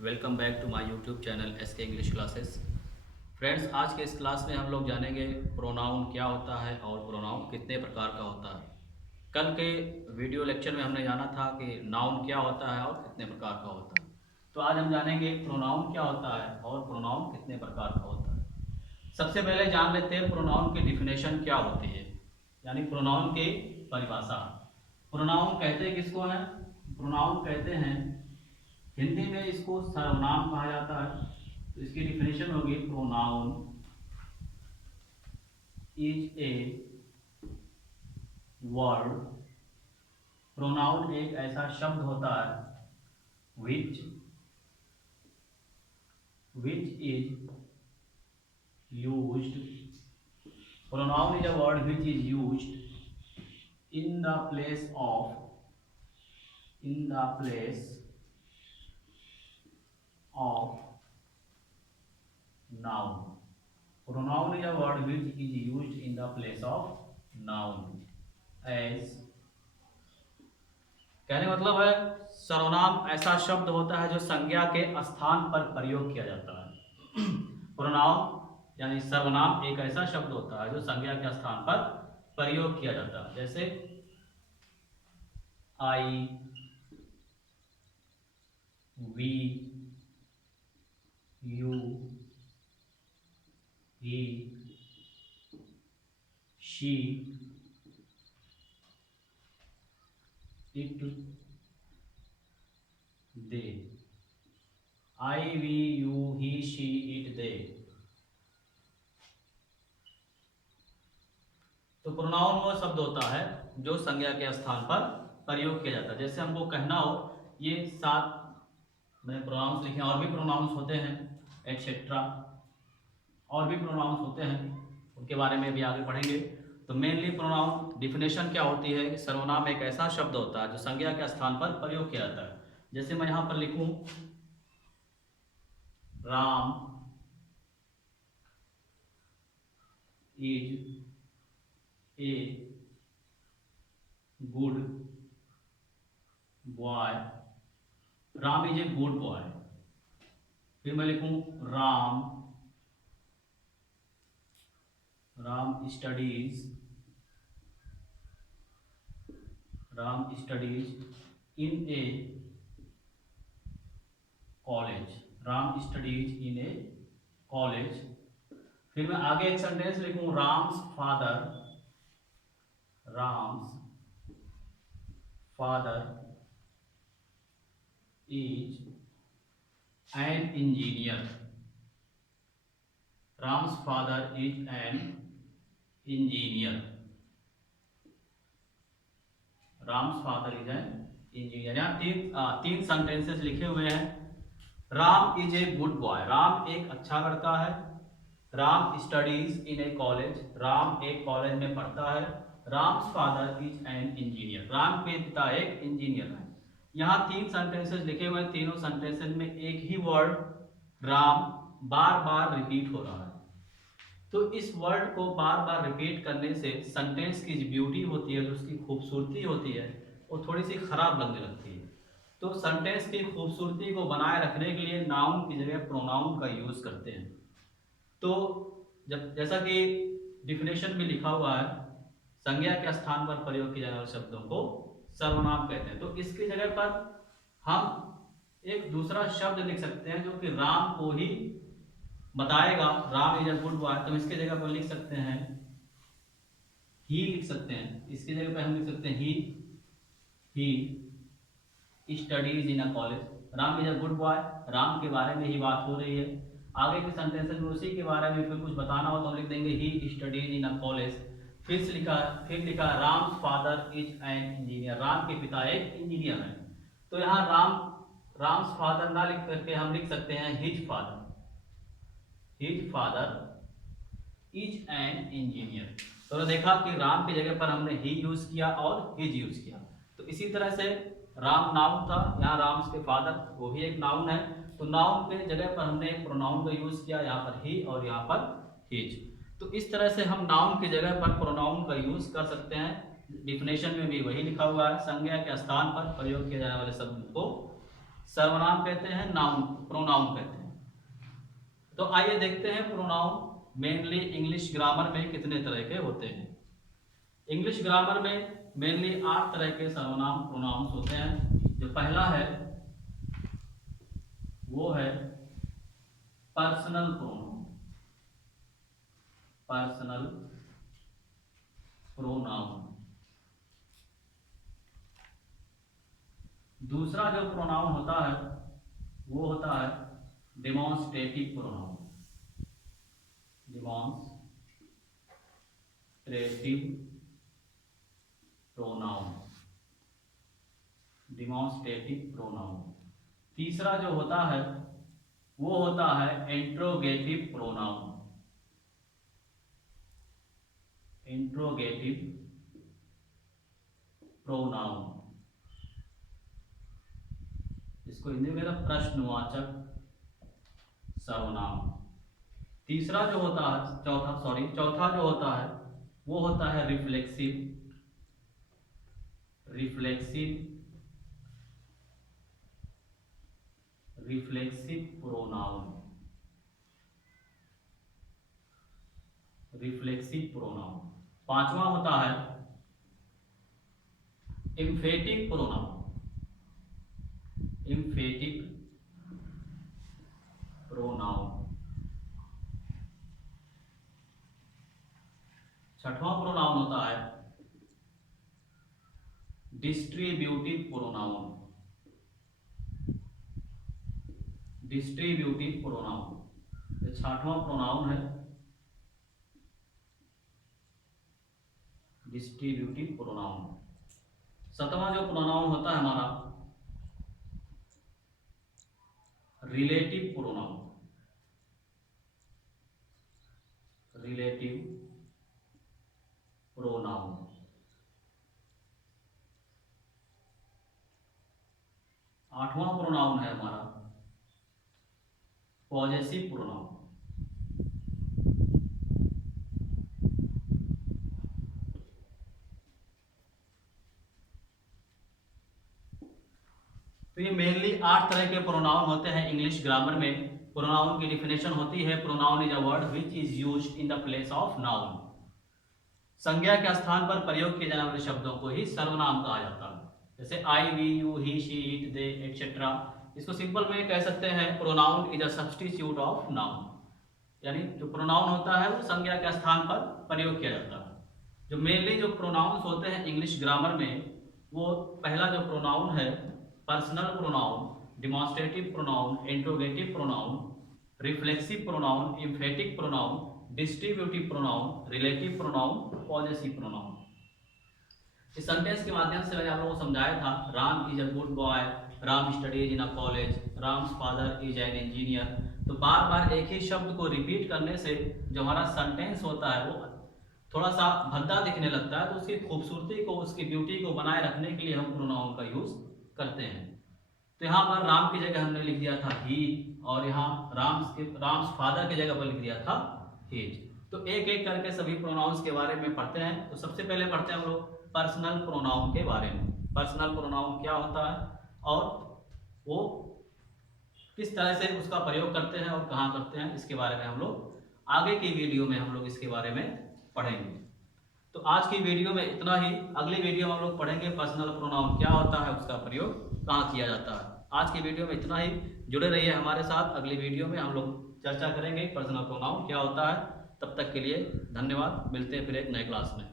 Welcome back to my YouTube channel SK English classes. Friends, आज के इस class में हम लोग जानेंगे प्रोनाउन क्या होता है और प्रोनाउन कितने प्रकार का होता है। कल के वीडियो लेक्चर में हमने जाना था कि नाउन क्या होता है और कितने प्रकार का होता है। तो आज हम जानेंगे प्रोनाउन क्या होता है और प्रोनाउन कितने प्रकार का होता है। सबसे पहले जान लेते हैं प्रोनाउन की डिफिनेशन क्या होती है, यानी प्रोनाउन की परिभाषा। प्रोनाउन कहते किसको हैं? प्रोनाउन कहते हैं, हिंदी में इसको सर्वनाम कहा जाता है। तो इसकी डिफिनेशन होगी, pronoun is a word. Pronoun एक ऐसा शब्द होता है which is used. Pronoun is a word which is used in the place of noun. Pronoun is a word which is used in the place of noun. As कहने का मतलब है, सर्वनाम ऐसा शब्द होता है जो संज्ञा के स्थान पर प्रयोग किया जाता है। प्रोनाउन यानी सर्वनाम एक ऐसा शब्द होता है जो संज्ञा के स्थान पर प्रयोग किया जाता है। जैसे I, we, you, he, she, it, they। I, we, you, he, she, it, they। तो प्रोनाउन वो शब्द होता है जो संज्ञा के स्थान पर प्रयोग किया जाता है। जैसे हमको कहना हो, ये 7 मैंने प्रोनाउंस लिखे हैं, और भी प्रोनाउंस होते हैं एटसेट्रा, और भी प्रोनाउंस होते हैं, उनके बारे में भी आगे पढ़ेंगे। तो मेनली प्रोनाउन डिफिनेशन क्या होती है कि सर्वनाम एक ऐसा शब्द होता है जो संज्ञा के स्थान पर प्रयोग किया जाता है। जैसे मैं यहां पर लिखूं, Ram is a good boy. Ram is a good boy. फिर मैं लिखूं, Ram studies in A college. Ram studies in A college. फिर मैं आगे एक सेंटेंस लिखूं, Ram's father is an engineer. Ram's father is an engineer. Ram's father is an engineer. यहाँ तीन सेंटेंसेस लिखे हुए हैं। Ram is a good boy, Ram एक अच्छा लड़का है। Ram studies in A college, Ram एक कॉलेज में पढ़ता है। Ram's father is an engineer, Ram के पिता एक इंजीनियर हैं। यहाँ 3 सेंटेंसेस लिखे हुए हैं। तीनों सेंटेंसेस में एक ही वर्ड राम बार बार रिपीट हो रहा है। तो इस वर्ड को बार बार रिपीट करने से सेंटेंस की जो ब्यूटी होती है, जो उसकी खूबसूरती होती है, वो थोड़ी सी खराब लगने लगती है। तो सेंटेंस की खूबसूरती को बनाए रखने के लिए नाउन की जगह प्रोनाउन का यूज करते हैं। तो जब जैसा कि डिफिनेशन में लिखा हुआ है, संज्ञा के स्थान पर प्रयोग किए जाने वाले शब्दों को सर्वनाम कहते हैं। तो इसकी जगह पर हम एक दूसरा शब्द लिख सकते हैं जो कि राम को ही बताएगा। Ram is a good boy, तो इसके जगह पर लिख सकते हैं ही, लिख सकते हैं। इसकी जगह पर हम लिख सकते हैं he studies in a college. Ram is a good boy, Ram के बारे में ही बात हो रही है। आगे के सेंटेंसेस में उसी के बारे में फिर कुछ बताना हो तो हम लिख देंगे he studies in a college. फिर लिखा Ram's father is an engineer, Ram के पिता एक इंजीनियर हैं। तो यहाँ राम्स फादर ना लिख करके हम लिख सकते हैं his father is an engineer. तो देखा कि राम की जगह पर हमने ही यूज किया और हिज यूज किया। तो इसी तरह से राम नाउन था, यहाँ राम्स के फादर वो भी एक नाउन है। तो नाउन के जगह पर हमने एक प्रोनाउन का यूज किया, यहाँ पर ही और यहाँ पर हिज। तो इस तरह से हम नाउन की जगह पर प्रोनाउन का यूज कर सकते हैं। डिफिनेशन में भी वही लिखा हुआ है, संज्ञा के स्थान पर प्रयोग किए जाने वाले शब्द को सर्वनाम कहते हैं, नाउन प्रोनाउन कहते हैं। तो आइए देखते हैं प्रोनाउन मेनली इंग्लिश ग्रामर में कितने तरह के होते हैं। इंग्लिश ग्रामर में मेनली 8 तरह के सर्वनाम प्रोनाउंस होते हैं। जो पहला है वो है पर्सनल प्रोनाउन, पर्सनल प्रोनाउन। दूसरा जो प्रोनाउन होता है वो होता है demonstrative pronoun, demonstrative pronoun, demonstrative pronoun. तीसरा जो होता है वो होता है इंट्रोगेटिव प्रोनाउन, इंट्रोगेटिव प्रोनाउन, इसको हिंदी में प्रश्नवाचक सर्वनाम। तीसरा जो होता है चौथा जो होता है वो होता है रिफ्लेक्सिव प्रोनाउन, रिफ्लेक्सिव प्रोनाउन। पांचवा होता है एम्फेटिक प्रोनाउन, एम्फेटिक प्रोनाउन। छठवां प्रोनाउन होता है डिस्ट्रीब्यूटिव प्रोनाउन, डिस्ट्रीब्यूटिव प्रोनाउन। ये छठवां प्रोनाउन है डिस्ट्रीब्यूटिव प्रोनाउन। सातवां जो प्रोनाउन होता है हमारा रिलेटिव प्रोनाउन, रिलेटिव प्रोनाउन। आठवां प्रोनाउन है हमारा पॉजेसिव प्रोनाउन, तो ये मेनली 8 तरह के प्रोनाउन होते हैं इंग्लिश ग्रामर में। प्रोनाउन की डिफिनेशन होती है pronoun is a word which is used in the place of noun. संज्ञा के स्थान पर प्रयोग किए जाने वाले शब्दों को ही सर्वनाम कहा जाता है। जैसे I, we, you, he, she, it, they etcetera. इसको सिंपल में कह सकते हैं pronoun is a substitute of noun, यानी जो प्रोनाउन होता है वो संज्ञा के स्थान पर प्रयोग किया जाता है। जो मेनली जो प्रोनाउंस होते हैं इंग्लिश ग्रामर में, वो पहला जो प्रोनाउन है personal pronoun, demonstrative pronoun, interrogative pronoun, reflexive pronoun, emphatic pronoun, distributive pronoun, relative pronoun, possessive pronoun. इस सेंटेंस के माध्यम से मैंने आप लोगों को समझाया था Ram is a good boy, Ram studies in a college, Ram's father is an engineer. तो बार बार एक ही शब्द को रिपीट करने से जो हमारा सेंटेंस होता है वो थोड़ा सा भद्दा दिखने लगता है, तो उसकी खूबसूरती को, उसकी ब्यूटी को बनाए रखने के लिए हम प्रोनाउन का यूज करते हैं। तो यहाँ पर राम की जगह हमने लिख दिया था ही, और यहाँ राम्स फादर की जगह पर लिख दिया था हिज। तो एक एक करके सभी प्रोनाउंस के बारे में पढ़ते हैं। तो सबसे पहले पढ़ते हैं हम लोग पर्सनल प्रोनाउन के बारे में। पर्सनल प्रोनाउन क्या होता है और वो किस तरह से उसका प्रयोग करते हैं और कहाँ करते हैं, इसके बारे में हम लोग आगे की वीडियो में हम लोग इसके बारे में पढ़ेंगे। तो आज की वीडियो में इतना ही। अगली वीडियो में हम लोग पढ़ेंगे पर्सनल प्रोनाउन क्या होता है, उसका प्रयोग कहाँ किया जाता है। आज की वीडियो में इतना ही। जुड़े रहिए हमारे साथ। अगली वीडियो में हम लोग चर्चा करेंगे पर्सनल प्रोनाउन क्या होता है। तब तक के लिए धन्यवाद। मिलते हैं फिर एक नए क्लास में।